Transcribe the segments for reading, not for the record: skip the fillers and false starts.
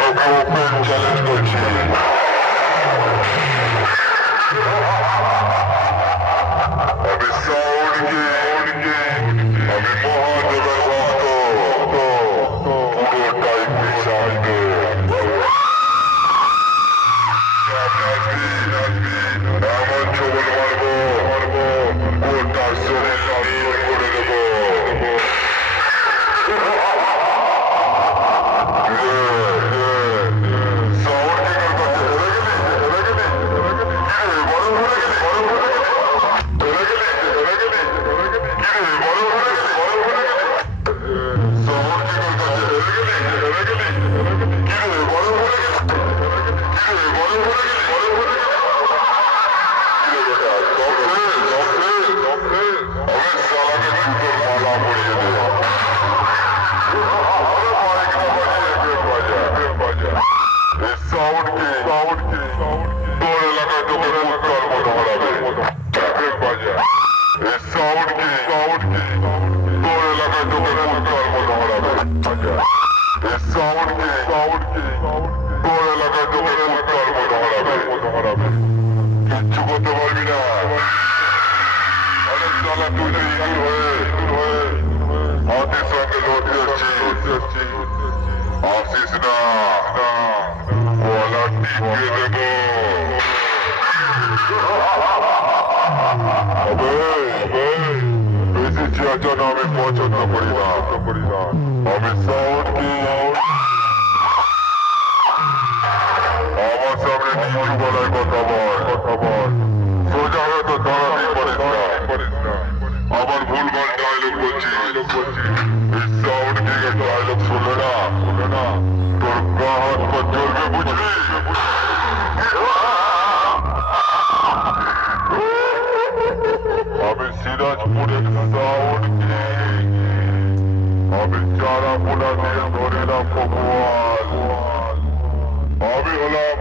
তোকে open challenge করছি। আমি সাউন্ড কিং, আমি মহাদেবের ভক্ত, পুরোটাই প্রশান্ত। এমন ছবল মারবো গোটা শরীর নীল করে দেবো। কিচ্ছু করতে পারবি না। অনেক জ্বালা তুই হয়ে হাতের সঙ্গে লড়তে যাচ্ছি। আসিস না, গলা টিপে দেব। বেশি চেঁচানো আমি পছন্দ করি না। আমি সাউন্ড কি আমার সামনে নিচু গলায় কথা বল। সোজা হয়ে তো দাঁড়াতেই পারিস না। আবার ভুলভাল ডায়লগ বলছি। এই সাউন্ড কিংয়ের ডায়লগ শুনে না তোর গা হাত পা জ্বলবে, বুঝলি? আমি সিরাজপুরের সাউন্ড কিং, আমি চারা পোড়া দিয়ে ধরিলাম ভগবান। আমি হলাম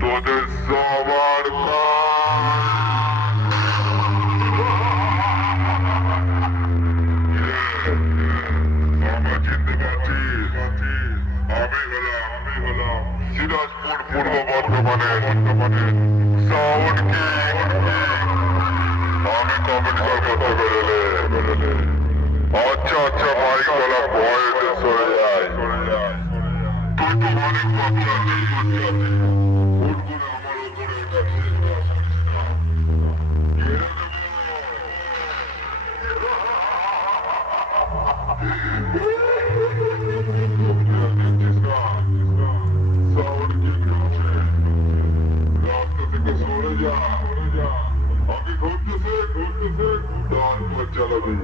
তোদের সবার আমরা চিনতে পারছিস? আমি হলাম সিরাজপুর পূর্ব বর্ধমানে সাউন্ড কিং। আমি কমেডিকাল করতে বেরোলে আচ্ছা মাইক বলা ভয়েতে সরে যায়। তুই তো অনেক বাচ্চা হুট করে আমার উপরে ওঠার চেষ্টা করিস না। সাউন্ড কিং আছে, রাস্তা থেকে সরে যা। আগে ঘুরতে শেখ, তারপর চালাবি।